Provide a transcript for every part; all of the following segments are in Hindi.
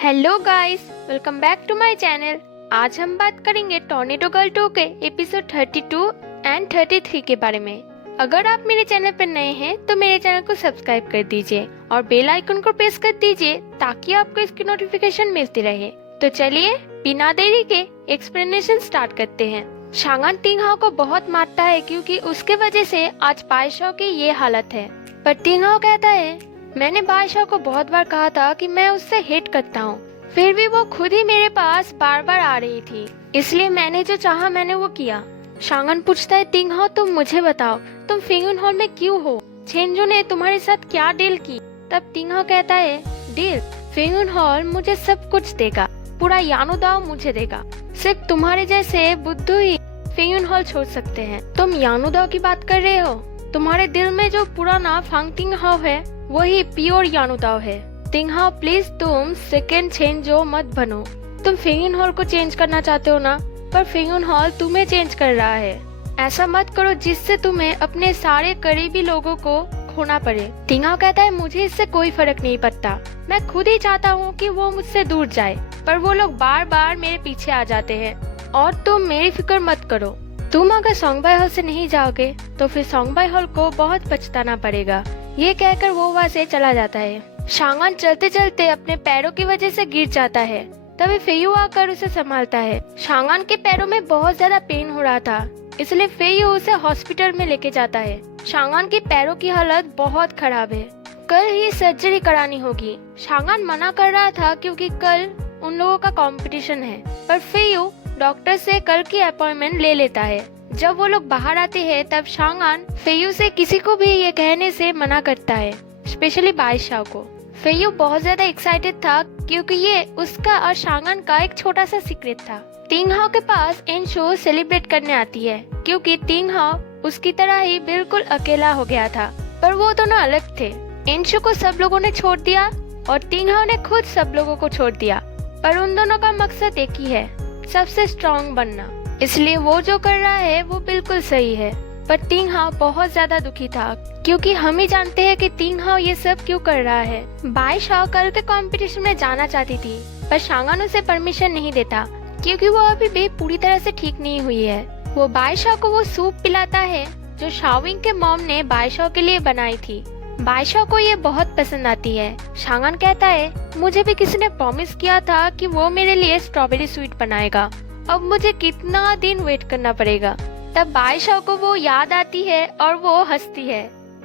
Hello guys, welcome back to my channel. आज हम बात करेंगे टॉर्नेडो गर्ल 2 के एपिसोड 32 एंड 33 के बारे में। अगर आप मेरे चैनल पर नए हैं तो मेरे चैनल को सब्सक्राइब कर दीजिए और बेल आइकन को प्रेस कर दीजिए ताकि आपको इसकी नोटिफिकेशन मिलती रहे। तो चलिए बिना देरी के एक्सप्लेनेशन स्टार्ट करते हैं। शांगन तिंगहाओ को बहुत मारता है क्योंकि उसके वजह से आज बाईशाओ की ये हालत है। पर तिंगहाओ कहता है, मैंने बाईशाओ को बहुत बार कहा था कि मैं उससे हेट करता हूँ, फिर भी वो खुद ही मेरे पास बार बार आ रही थी, इसलिए मैंने जो चाहा मैंने वो किया। शांगन पूछता है, तिंगहाओ तुम मुझे बताओ, तुम फेंगुन हॉल में क्यों हो? चेंजू ने तुम्हारे साथ क्या डील की? तब तिंगहाओ कहता है, डील? फेंगुन हॉल मुझे सब कुछ देगा, पूरा यानुदाओ मुझे देगा। सिर्फ तुम्हारे जैसे बुद्धू ही फेंगुन हॉल छोड़ सकते हैं। तुम यानुदाओ की बात कर रहे हो? तुम्हारे दिल में जो पुराना फांग तिंगहाओ है वही प्योर यानुदाओ है। तिंगहाओ प्लीज तुम सेकंड चेंजो मत बनो। तुम फेंगुन हॉल को चेंज करना चाहते हो ना, पर फेंगुन हॉल तुम्हें चेंज कर रहा है। ऐसा मत करो जिससे तुम्हें अपने सारे करीबी लोगों को खोना पड़े। तिंगहाओ कहता है, मुझे इससे कोई फर्क नहीं पड़ता, मैं खुद ही चाहता हूँ कि वो मुझसे दूर जाए, पर वो लोग बार बार मेरे पीछे आ जाते हैं। और तुम मेरी फिक्र मत करो, तुम अगर सोंगबाई हॉल से नहीं जाओगे तो फिर सोंगबाई हॉल को बहुत पछताना पड़ेगा। ये कहकर वो वहाँ से चला जाता है। शांगन चलते चलते अपने पैरों की वजह से गिर जाता है। तभी फेयू आकर उसे संभालता है। शांगन के पैरों में बहुत ज्यादा पेन हो रहा था, इसलिए फेयू उसे हॉस्पिटल में लेके जाता है। शांगन के पैरों की हालत बहुत खराब है, कल ही सर्जरी करानी होगी। शांगन मना कर रहा था क्योंकि कल उन लोगों का कंपटीशन है, पर फेयू डॉक्टर से कल की अपॉइंटमेंट ले लेता है। जब वो लोग बाहर आते हैं तब शांगन फेयू से किसी को भी ये कहने से मना करता है, स्पेशली बाईशाओ को। फेयू बहुत ज्यादा एक्साइटेड था क्योंकि ये उसका और शांगन का एक छोटा सा सीक्रेट था। तिंगहाओ के पास एनशो सेलिब्रेट करने आती है क्योंकि तिंगहाओ उसकी तरह ही बिल्कुल अकेला हो गया था, पर वो दोनों अलग थे। एनशो को सब लोगों ने छोड़ दिया और तिंगहाओ ने खुद सब लोगों को छोड़ दिया, पर उन दोनों का मकसद एक ही है, सबसे स्ट्रॉन्ग बनना। इसलिए वो जो कर रहा है वो बिल्कुल सही है। पर तिंगहाओ बहुत ज्यादा दुखी था क्योंकि हम ही जानते हैं कि तिंगहाओ ये सब क्यों कर रहा है। बाईशाओ कल के कंपटीशन में जाना चाहती थी, पर शांगन उसे परमिशन नहीं देता क्योंकि वो अभी भी पूरी तरह से ठीक नहीं हुई है। वो बाईशाओ को वो सूप पिलाता है जो शाओविंग के मॉम ने बाईशाओ के लिए बनाई थी। बाईशाओ को ये बहुत पसंद आती है। शांगन कहता है, मुझे भी किसी ने प्रॉमिस किया था कि वो मेरे लिए स्ट्रॉबेरी स्वीट बनाएगा, अब मुझे कितना दिन वेट करना पड़ेगा। तब बाईशाओ को वो याद आती है और वो हंसती है।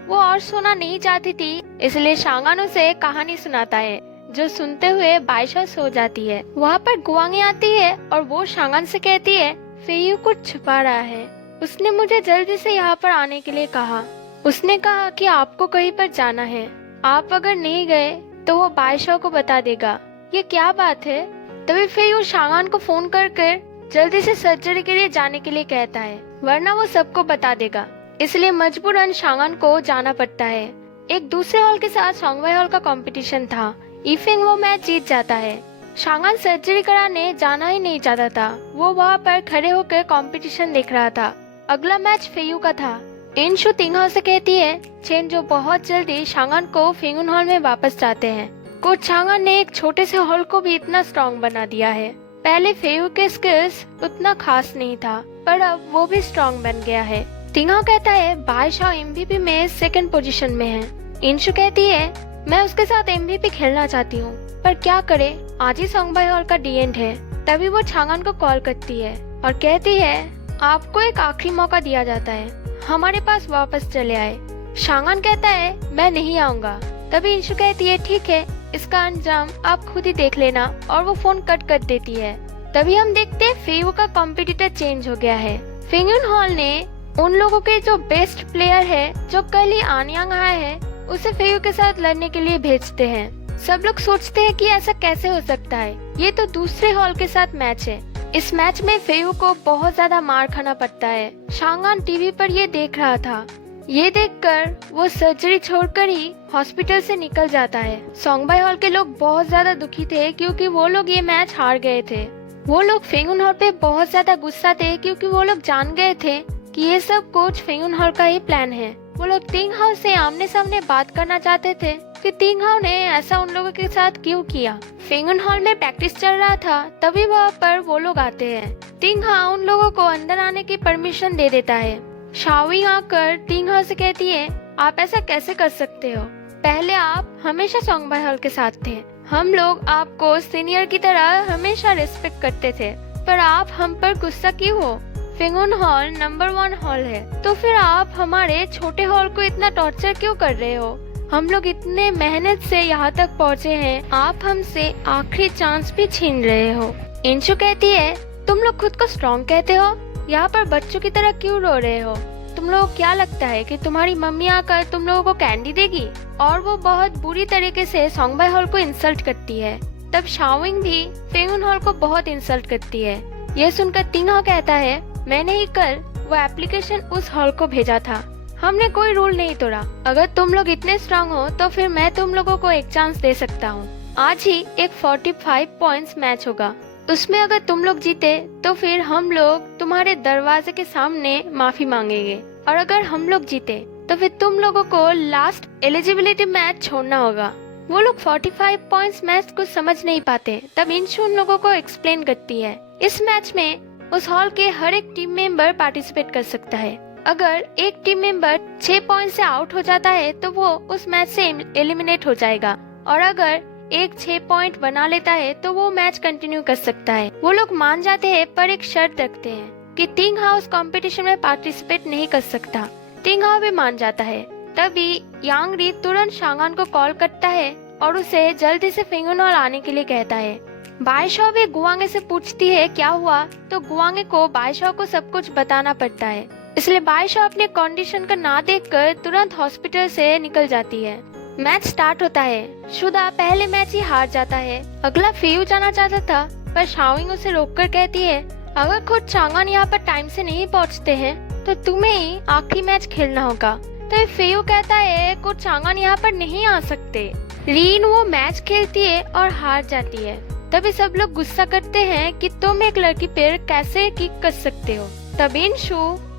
वो और सोना नहीं चाहती थी, इसलिए शांगन उसे कहानी सुनाता है, जो सुनते हुए बाईशाओ सो जाती है। वहाँ पर गुआंगी आती है और वो शांगन से कहती है, फेयू कुछ छुपा रहा है, उसने मुझे जल्दी से यहाँ पर आने के लिए कहा। उसने कहा कि आपको कहीं पर जाना है, आप अगर नहीं गए तो वो बाईशाओ को बता देगा। ये क्या बात है? तभी फेयू शांगन को फोन कर जल्दी से सर्जरी के लिए जाने के लिए कहता है, वरना वो सबको बता देगा। इसलिए मजबूरन शांगन को जाना पड़ता है। एक दूसरे हॉल के साथ सोंगबाई हॉल का कंपटीशन था। इफेंग वो मैच जीत जाता है। शांगन सर्जरी कराने जाना ही नहीं चाहता था, वो वहाँ पर खड़े होकर कंपटीशन देख रहा था। अगला मैच फेयू का था। एनशु तिंगहाओ से कहती है, चेंजो बहुत जल्दी शांगन को फेंगुन हॉल में वापस जाते हैं। कोच शांगन ने एक छोटे से हॉल को भी इतना स्ट्रॉन्ग बना दिया है। पहले फेयू के स्किल्स उतना खास नहीं था, पर अब वो भी स्ट्रॉन्ग बन गया है। तिंगहाओ कहता है, बाईशाओ एमवीपी में सेकंड पोजीशन में है। इंशु कहती है, मैं उसके साथ एमवीपी खेलना चाहती हूँ, पर क्या करे, आज ही सोंगबाई हॉल का डी एंड है। तभी वो शांगन को कॉल करती है और कहती है, आपको एक आखिरी मौका दिया जाता है, हमारे पास वापस चले आए। शांगन कहता है, मैं नहीं आऊंगा। तभी इंशु कहती है, ठीक है, इसका अंजाम आप खुद ही देख लेना, और वो फोन कट कर देती है। तभी हम देखते हैं फेयू का कॉम्पिटिटर चेंज हो गया है। फेंगुन हॉल ने उन लोगों के जो बेस्ट प्लेयर है, जो कल ही आनयांग आया है, उसे फेयू के साथ लड़ने के लिए भेजते हैं। सब लोग सोचते हैं कि ऐसा कैसे हो सकता है, ये तो दूसरे हॉल के साथ मैच है। इस मैच में फेयू को बहुत ज्यादा मार खाना पड़ता है। शांगन टीवी पर ये देख रहा था। ये देखकर वो सर्जरी छोड़कर ही हॉस्पिटल से निकल जाता है। सोंगबाई हॉल के लोग बहुत ज्यादा दुखी थे क्योंकि वो लोग ये मैच हार गए थे। वो लोग फेंगुन हॉल पे बहुत ज्यादा गुस्सा थे क्योंकि वो लोग जान गए थे कि ये सब कोच फेंगुन हॉल का ही प्लान है। वो लोग टिंग हाउ से आमने सामने बात करना चाहते थे कि टिंग हाउ ने ऐसा उन लोगों के साथ क्यों किया। फेंगन हॉल में प्रैक्टिस चल रहा था, तभी वहाँ पर वो लोग आते हैं। टिंग हाउ उन लोगों को अंदर आने की परमिशन दे देता है। शाओविंग आकर टिंग हाउ से कहती है, आप ऐसा कैसे कर सकते हो? पहले आप हमेशा सोंगबाई हॉल के साथ थे। हम लोग आपको सीनियर की तरह हमेशा रिस्पेक्ट करते थे, पर आप हम पर गुस्सा क्यों हो? फेंगन हॉल नंबर 1 हॉल है, तो फिर आप हमारे छोटे हॉल को इतना टॉर्चर क्यों कर रहे हो? हम लोग इतने मेहनत से यहाँ तक पहुँचे हैं, आप हमसे आखिरी चांस भी छीन रहे हो। इंशु कहती है, तुम लोग खुद को स्ट्रॉन्ग कहते हो, यहाँ पर बच्चों की तरह क्यों रो रहे हो? तुम लोगों को क्या लगता है कि तुम्हारी मम्मी आकर तुम लोगों को कैंडी देगी? और वो बहुत बुरी तरीके से सोंगबाई हॉल को इंसल्ट करती है। तब शाओविंग भी फेंगन हॉल को बहुत इंसल्ट करती है। यह सुनकर टिंग हाउ कहता है, मैंने ही कल वो एप्लीकेशन उस हॉल को भेजा था, हमने कोई रूल नहीं तोड़ा। अगर तुम लोग इतने स्ट्रांग हो तो फिर मैं तुम लोगों को एक चांस दे सकता हूँ। आज ही एक 45 पॉइंट्स मैच होगा, उसमें अगर तुम लोग जीते तो फिर हम लोग तुम्हारे दरवाजे के सामने माफी मांगेंगे, और अगर हम लोग जीते तो फिर तुम लोगों को लास्ट एलिजिबिलिटी मैच छोड़ना होगा। वो लोग 45 पॉइंट्स मैच को समझ नहीं पाते। तब इंशु उन लोगों को एक्सप्लेन करती है, इस मैच में उस हॉल के हर एक टीम मेंबर पार्टिसिपेट कर सकता है। अगर एक टीम मेंबर 6 पॉइंट से आउट हो जाता है तो वो उस मैच से एलिमिनेट हो जाएगा, और अगर एक 6 पॉइंट बना लेता है तो वो मैच कंटिन्यू कर सकता है। वो लोग मान जाते हैं, पर एक शर्त रखते हैं कि टिंग हाउ कंपटीशन में पार्टिसिपेट नहीं कर सकता। टिंग हाउ भी मान जाता है। तभी यांग री तुरंत शांगान को कॉल करता है और उसे जल्दी से फेंगन हॉल आने के लिए कहता है। बाईशॉ भी गुआंगे से पूछती है क्या हुआ, तो गुआंगे को बाईशॉ को सब कुछ बताना पड़ता है। इसलिए बाईशॉ अपने कंडीशन का ना देखकर तुरंत हॉस्पिटल से निकल जाती है। मैच स्टार्ट होता है। शुदा पहले मैच ही हार जाता है। अगला फेयू जाना चाहता था, पर शाओविंग उसे रोककर कहती है, अगर खुद चांगान यहाँ पर टाइम से नहीं पहुँचते हैं तो तुम्हें ही आखिरी मैच खेलना होगा। तो फेयू कहता है, खुद चांगान यहाँ पर नहीं आ सकते। रीन वो मैच खेलती है और हार जाती है। तभी सब लोग गुस्सा करते हैं कि तुम एक लड़की पर कैसे किक कर सकते हो। तब इंशु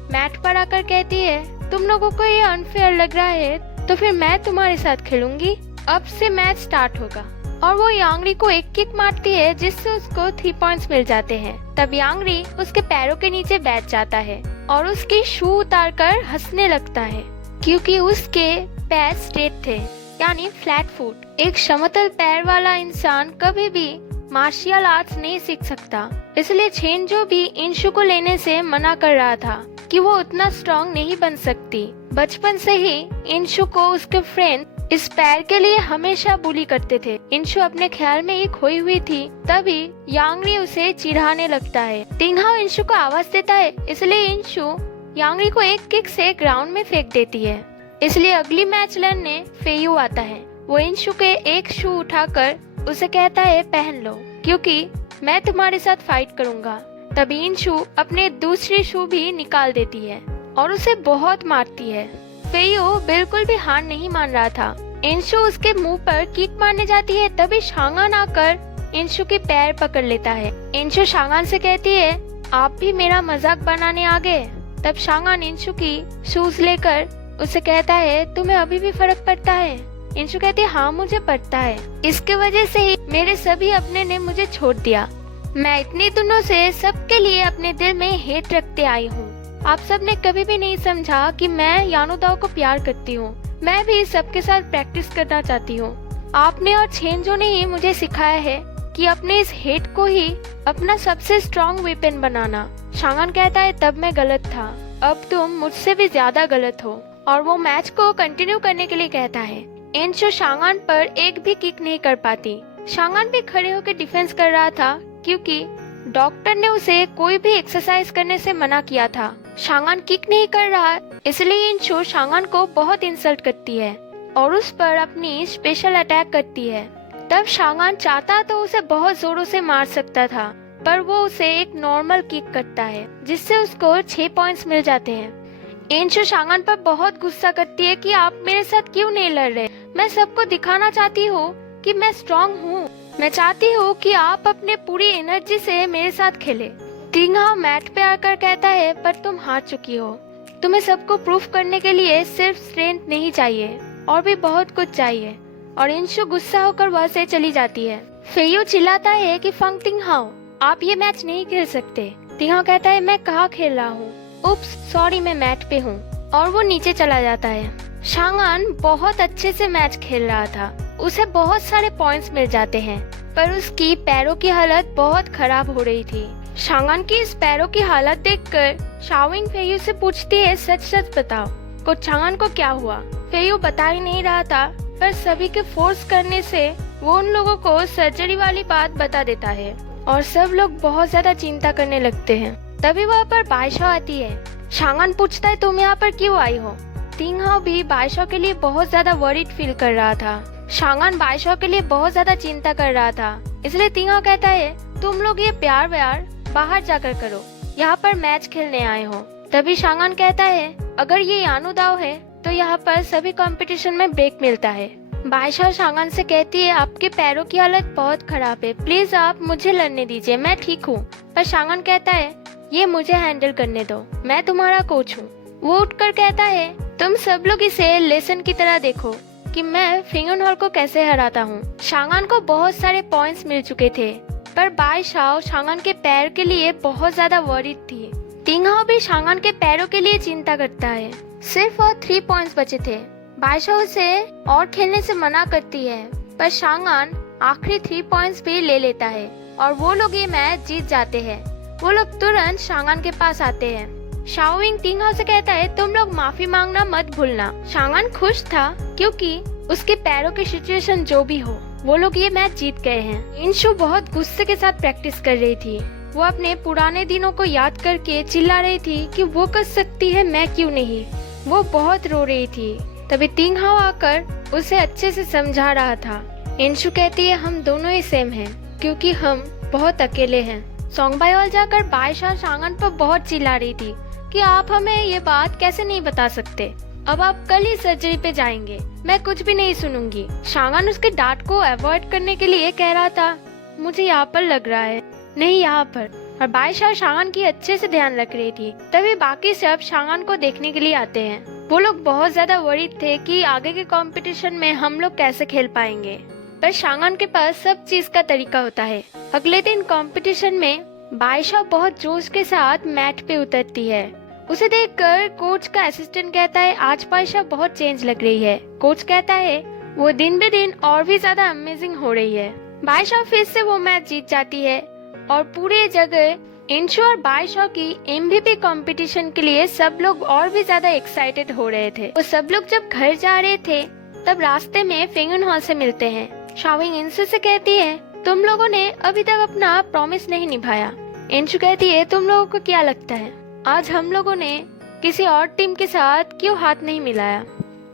मैट पर आकर कहती है, तुम लोगों को ये अनफेयर लग रहा है तो फिर मैं तुम्हारे साथ खेलूंगी। अब से मैच स्टार्ट होगा। और वो यांगरी को एक किक मारती है जिससे उसको 3 पॉइंट्स मिल जाते हैं। तब यांगरी उसके पैरों के नीचे बैठ जाता है और उसकी शू उतारकर हंसने लगता है, क्योंकि उसके पैर स्ट्रेट थे, यानी फ्लैट फुट। एक समतल पैर वाला इंसान कभी भी मार्शियल आर्ट्स नहीं सीख सकता। इसलिए छेनजो भी इंशु को लेने से मना कर रहा था कि वो उतना स्ट्रॉन्ग नहीं बन सकती। बचपन से ही इंशु को उसके फ्रेंड इस पैर के लिए हमेशा बुली करते थे। इंशु अपने ख्याल में ही खोई हुई थी। तभी यांगरी उसे चिढ़ाने लगता है। टिंग हाउ इंशु को आवाज देता है, इसलिए इंशु यांगरी को एक किक से ग्राउंड में फेंक देती है। इसलिए अगली मैच लड़ने फेयू आता है। वो इंशु के एक शू उठाकर उसे कहता है, पहन लो, क्योंकि मैं तुम्हारे साथ फाइट करूंगा। तभी इंशु अपने दूसरी शू भी निकाल देती है और उसे बहुत मारती है। फेयू बिल्कुल भी हार नहीं मान रहा था। इंशु उसके मुंह पर किक मारने जाती है, तभी शांगान आकर इंशु के पैर पकड़ लेता है। इंशु शांगान से कहती है, आप भी मेरा मजाक बनाने आ गए। तब शांगान इंशु की शूज लेकर उसे कहता है, तुम्हें अभी भी फर्क पड़ता है? इंशु कहती है, हाँ मुझे पड़ता है। इसके वजह से ही मेरे सभी अपने ने मुझे छोड़ दिया। मैं इतने दिनों से सबके लिए अपने दिल में हेट रखते आई हूँ। आप सब ने कभी भी नहीं समझा कि मैं यानुदाओ को प्यार करती हूँ। मैं भी सबके साथ प्रैक्टिस करना चाहती हूँ। आपने और छेनजो ने ही मुझे सिखाया है कि अपने इस हेट को ही अपना सबसे स्ट्रॉन्ग वेपन बनाना। शांगान कहता है, तब मैं गलत था, अब तुम मुझसे भी ज्यादा गलत हो। और वो मैच को कंटिन्यू करने के लिए कहता है। इंशु शांगान पर एक भी किक नहीं कर पाती। शांगान भी खड़े होकर डिफेंस कर रहा था, क्योंकि डॉक्टर ने उसे कोई भी एक्सरसाइज करने से मना किया था। शांगान किक नहीं कर रहा, इसलिए इंशु शांगान को बहुत इंसल्ट करती है और उस पर अपनी स्पेशल अटैक करती है। तब शांगान चाहता तो उसे बहुत जोरों से मार सकता था, पर वो उसे एक नॉर्मल किक करता है जिससे उसको 6 पॉइंट्स मिल जाते हैं। इंशु शांगान पर बहुत गुस्सा करती है कि आप मेरे साथ क्यों नहीं लड़ रहे। मैं सबको दिखाना चाहती हूँ कि मैं स्ट्रॉन्ग हूँ। मैं चाहती हूँ कि आप अपने पूरी एनर्जी से मेरे साथ खेले। टिंग हाउ मैट पे आकर कहता है, पर तुम हार चुकी हो। तुम्हें सबको प्रूफ करने के लिए सिर्फ स्ट्रेंथ नहीं चाहिए और भी बहुत कुछ चाहिए। और इंशु गुस्सा होकर वहां से चली जाती है। फेयू चिल्लाता है कि फंग तिंग हाओ, आप ये मैच नहीं खेल सकते। तिंग कहता है मैं कहाँ खेल रहा हूँ, उप्स सॉरी मैं मैट पे हूँ, और वो नीचे चला जाता है। शांगान बहुत अच्छे से मैच खेल रहा था, उसे बहुत सारे पॉइंट्स मिल जाते हैं, पर उसकी पैरों की हालत बहुत खराब हो रही थी। शांगान की इस पैरों की हालत देखकर शाओविंग फेयू से पूछती है सच सच बताओ कुछ शांगान को क्या हुआ। फेयू बता ही नहीं रहा था, पर सभी के फोर्स करने से वो उन लोगों को सर्जरी वाली बात बता देता है और सब लोग बहुत ज्यादा चिंता करने लगते हैं। तभी वहाँ पर बाइशा आती है। शांगान पूछता है तुम यहाँ पर क्यों आई हो। तिंग हाओ भी बाइशा के लिए बहुत ज्यादा वरीड फील कर रहा था। शांगान बाइशा के लिए बहुत ज्यादा चिंता कर रहा था, इसलिए तिंग हाओ कहता है तुम लोग ये प्यार व्यार बाहर जाकर करो, यहाँ पर मैच खेलने आए हो। तभी शांगान कहता है अगर ये यानु दाव है तो यहाँ पर सभी कंपटीशन में ब्रेक मिलता है। बाइशा शांगान से कहती है आपके पैरों की हालत बहुत खराब है, प्लीज आप मुझे लड़ने दीजिए, मैं ठीक हूँ। पर शांगान कहता है ये मुझे हैंडल करने दो, मैं तुम्हारा कोच हूँ। वो उठकर कहता है तुम सब लोग इसे लेसन की तरह देखो कि मैं फिंगन हॉल को कैसे हराता हूँ। शांगान को बहुत सारे पॉइंट्स मिल चुके थे, पर बाइशा शांगान के पैर के लिए बहुत ज्यादा वरीड थी। तिंग हाओ भी शांगान के पैरों के लिए चिंता करता है। सिर्फ और 3 पॉइंट्स बचे थे। बाइशा उसे और खेलने से मना करती है, पर शांगान आखिरी 3 पॉइंट्स भी ले लेता है और वो लोग ये मैच जीत जाते हैं। वो लोग तुरंत शांगान के पास आते हैं। शाओविंग तिंग हाओ से कहता है तुम लोग माफी मांगना मत भूलना। शांगान खुश था क्योंकि उसके पैरों की सिचुएशन जो भी हो वो लोग ये मैच जीत गए हैं। इंशु बहुत गुस्से के साथ प्रैक्टिस कर रही थी। वो अपने पुराने दिनों को याद करके चिल्ला रही थी कि वो कर सकती है मैं क्यों नहीं। वो बहुत रो रही थी। तभी तिंग हाओ आकर उसे अच्छे से समझा रहा था। इंशु कहती है हम दोनों ही सेम हैं क्योंकि हम बहुत अकेले हैं। सोंगबाई हॉल जाकर बाइशा शांगान पर बहुत चिल्ला रही थी कि आप हमें ये बात कैसे नहीं बता सकते, अब आप कल ही सर्जरी पे जाएंगे, मैं कुछ भी नहीं सुनूंगी। शांगान उसके डांट को अवॉइड करने के लिए कह रहा था मुझे यहाँ पर लग रहा है, नहीं यहाँ पर। और बाइशा शांगान की अच्छे से ध्यान रख रही थी। तभी बाकी सब शांगान को देखने के लिए आते हैं। वो लोग बहुत ज्यादा वरीड थे कि आगे के कंपटीशन में हम लोग कैसे खेल पाएंगे, पर शांगान के पास सब चीज का तरीका होता है। अगले दिन कंपटीशन में बाइशा बहुत जोश के साथ मैट पे उतरती है। उसे देखकर कोच का असिस्टेंट कहता है आज बाइशा बहुत चेंज लग रही है। कोच कहता है वो दिन बे दिन और भी ज्यादा अमेजिंग हो रही है। बाइशा फिर से वो मैच जीत जाती है और पूरे जगह इंशु और बाइशा की MVP कंपटीशन के लिए सब लोग और भी ज्यादा एक्साइटेड हो रहे थे। वो सब लोग जब घर जा रहे थे तब रास्ते में फिंगन हॉल से मिलते हैं। शाओविंग इंशु से कहती है तुम लोगों ने अभी तक अपना प्रॉमिस नहीं निभाया। इंशु कहती है तुम लोगों को क्या लगता है आज हम लोगों ने किसी और टीम के साथ क्यों हाथ नहीं मिलाया।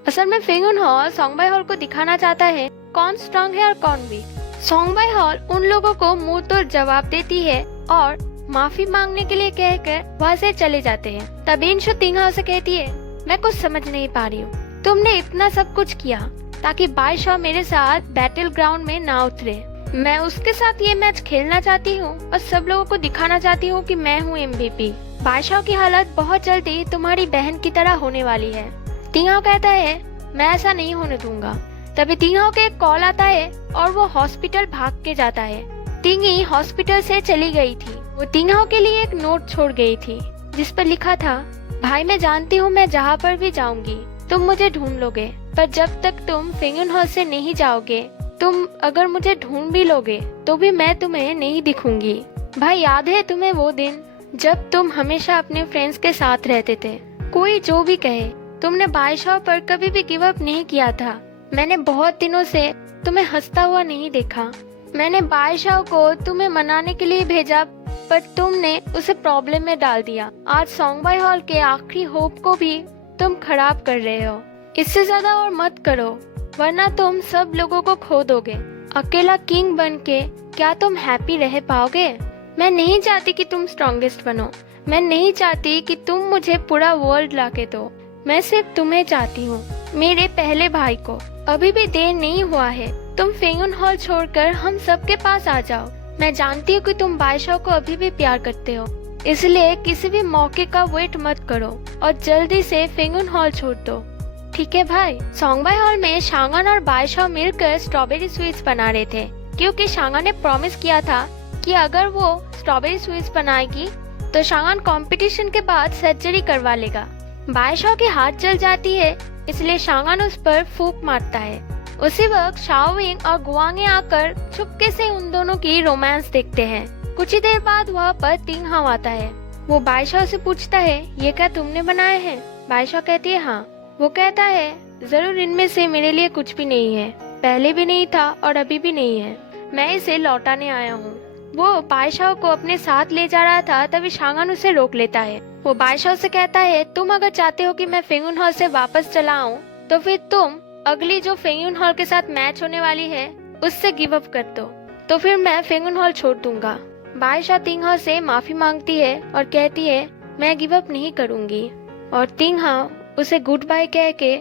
असल में फिंगन हॉल सोंगबाई हॉल को दिखाना चाहता है कौन स्ट्रांग है और कौन वीक। सोंगबाई हॉल उन लोगों को मुंह तोड़ जवाब देती है और माफी मांगने के लिए कहकर वहाँ से चले जाते हैं। तब इंशु तिंग हाओ से कहती है मैं कुछ समझ नहीं पा रही हूँ, तुमने इतना सब कुछ किया ताकि बाइशा मेरे साथ बैटल ग्राउंड में ना उतरे। मैं उसके साथ ये मैच खेलना चाहती हूँ और सब लोगों को दिखाना चाहती हूँ कि मैं हूँ MVP। बाइशा की हालत बहुत जल्दी तुम्हारी बहन की तरह होने वाली है। तिंग हाओ कहता है मैं ऐसा नहीं होने दूंगा। तभी तिंग हाओ के एक कॉल आता है और वो हॉस्पिटल भाग के जाता है। तिंगी हॉस्पिटल से चली गई थी। वो तिंग हाओ के लिए एक नोट छोड़ गई थी जिस पर लिखा था भाई मैं जानती हूँ मैं जहाँ पर भी जाऊंगी तुम मुझे ढूंढ लोगे, पर जब तक तुम फिंगन हॉल से नहीं जाओगे, तुम अगर मुझे ढूंढ भी लोगे तो भी मैं तुम्हें नहीं दिखूंगी। भाई याद है तुम्हें वो दिन जब तुम हमेशा अपने फ्रेंड्स के साथ रहते थे। कोई जो भी कहे तुमने बाइशा पर कभी भी गिव अप नहीं किया था। मैंने बहुत दिनों से तुम्हें हंसता हुआ नहीं देखा। मैंने बाइशा को तुम्हें मनाने के लिए भेजा पर तुमने उसे प्रॉब्लम में डाल दिया। आज सोंगबाई हॉल के आखिरी होप को भी तुम खराब कर रहे हो। इससे ज्यादा और मत करो वरना तुम सब लोगों को खो दोगे। अकेला किंग बन के क्या तुम हैप्पी रह पाओगे। मैं नहीं चाहती कि तुम स्ट्रॉन्गेस्ट बनो। मैं नहीं चाहती कि तुम मुझे पूरा वर्ल्ड लाके दो। मैं सिर्फ तुम्हें चाहती हूँ, मेरे पहले भाई को। अभी भी देर नहीं हुआ है, तुम फिंगन हॉल छोड़कर हम सबके पास आ जाओ। मैं जानती हूँ कि तुम बाइशा को अभी भी प्यार करते हो, इसलिए किसी भी मौके का वेट मत करो और जल्दी से फेंगुन हॉल छोड़ दो। ठीक है भाई। सोंगबाई हॉल में शांगन और बाइशाओ मिलकर स्ट्रॉबेरी स्वीट्स बना रहे थे, क्योंकि शांगन ने प्रॉमिस किया था कि अगर वो स्ट्रॉबेरी स्वीट्स बनाएगी तो शांगन कंपटीशन के बाद सर्जरी करवा लेगा। बाइशाओ की हाथ जल जाती है, इसलिए शांगन उस पर फूंक मारता है। उसी वक्त शाओविंग और गुआंगे आकर चुपके से उन दोनों की रोमांस देखते हैं। कुछ ही देर बाद वहाँ पर तिंगहाओ आता है। वो बाइशाओ से पूछता है, ये क्या तुमने बनाए हैं? बाइशाओ कहती है हाँ। वो कहता है, जरूर इनमें से मेरे लिए कुछ भी नहीं है, पहले भी नहीं था और अभी भी नहीं है, मैं इसे लौटाने आया हूँ। वो बाइशाओ को अपने साथ ले जा रहा था, तभी शांगन उसे रोक लेता है। वो बाइशाओ से कहता है, तुम अगर चाहते हो कि मैं फेंगुन हॉल से वापस चला आऊं, तो फिर तुम अगली जो फेंगुन हॉल के साथ मैच होने वाली है उससे गिव अप कर दो, तो फिर मैं फेंगुन हॉल छोड़ दूंगा। बाइशाओ तिंगहाओ से माफी मांगती है और कहती है, मैं गिव अप नहीं करूंगी। और तिंगहाओ उसे गुड बाय कह के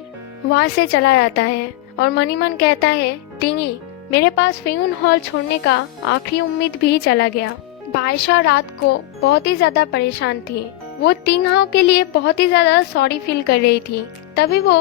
वहाँ से चला जाता है और मन ही मन कहता है, तिंगी, मेरे पास फेंगुन हॉल छोड़ने का आखिरी उम्मीद भी चला गया। बाइशाओ रात को बहुत ही ज्यादा परेशान थी। वो तिंगहाओ के लिए बहुत ही ज्यादा सॉरी फील कर रही थी। तभी वो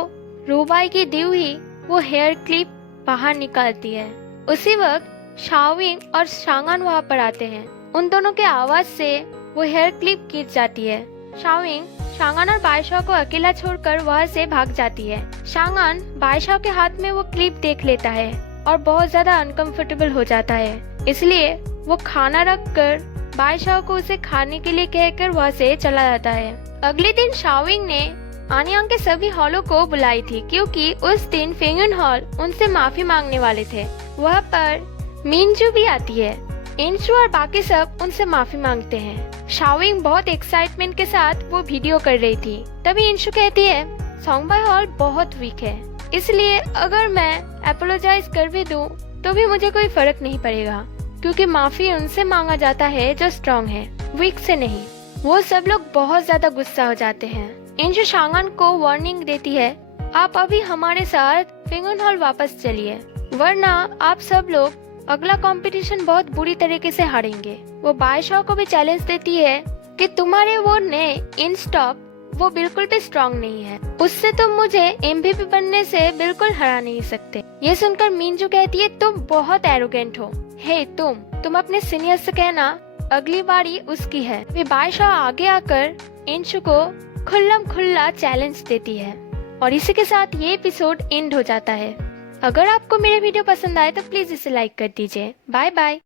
रूबाई की दी हुई वो हेयर क्लिप बाहर निकालती है। उसी वक्त शाओविंग और शांगन वहाँ पर आते हैं। उन दोनों के आवाज से वो हेयर क्लिप गिर जाती है। शाओविंग शांगन और बाइशाओ को अकेला छोड़कर वहाँ से भाग जाती है। शांगन बाइशाओ के हाथ में वो क्लिप देख लेता है और बहुत ज्यादा अनकंफर्टेबल हो जाता है, इसलिए वो खाना रख कर बाइशाओ को उसे खाने के लिए कहकर वहाँ से चला जाता है। अगले दिन शाओविंग ने आनियांग के सभी हॉलों को बुलाई थी, क्योंकि उस दिन फेंगुन हॉल उनसे माफी मांगने वाले थे। वहाँ पर मिनजू भी आती है। इंशु और बाकी सब उनसे माफी मांगते हैं। शाओविंग बहुत एक्साइटमेंट के साथ वो वीडियो कर रही थी। तभी इंशु कहती है, सोंगबाई हॉल बहुत वीक है, इसलिए अगर मैं अपोलोजाइज कर भी दूं तो भी मुझे कोई फर्क नहीं पड़ेगा, क्योंकि माफी उनसे मांगा जाता है जो स्ट्रॉन्ग है, वीक से नहीं। वो सब लोग बहुत ज्यादा गुस्सा हो जाते हैं। इंशु शांगन को वार्निंग देती है, आप अभी हमारे साथ फेंगुन हॉल वापस चलिए, वरना आप सब लोग अगला कंपटीशन बहुत बुरी तरीके से हारेंगे। वो बाइशाओ को भी चैलेंज देती है कि तुम्हारे वो नए इन स्टॉक वो बिल्कुल भी स्ट्रॉन्ग नहीं है, उससे तुम मुझे एमवीपी बनने से बिल्कुल हरा नहीं सकते। ये सुनकर मिनजू कहती है, तुम बहुत एरोगेंट हो। हे तुम अपने सीनियर से कहना अगली बारी उसकी है। वे बाइशाओ आगे आकर इंशु को खुल्लम खुल्ला चैलेंज देती है और इसी के साथ ये एपिसोड एंड हो जाता है। अगर आपको मेरे वीडियो पसंद आए तो प्लीज इसे लाइक कर दीजिए। Bye bye.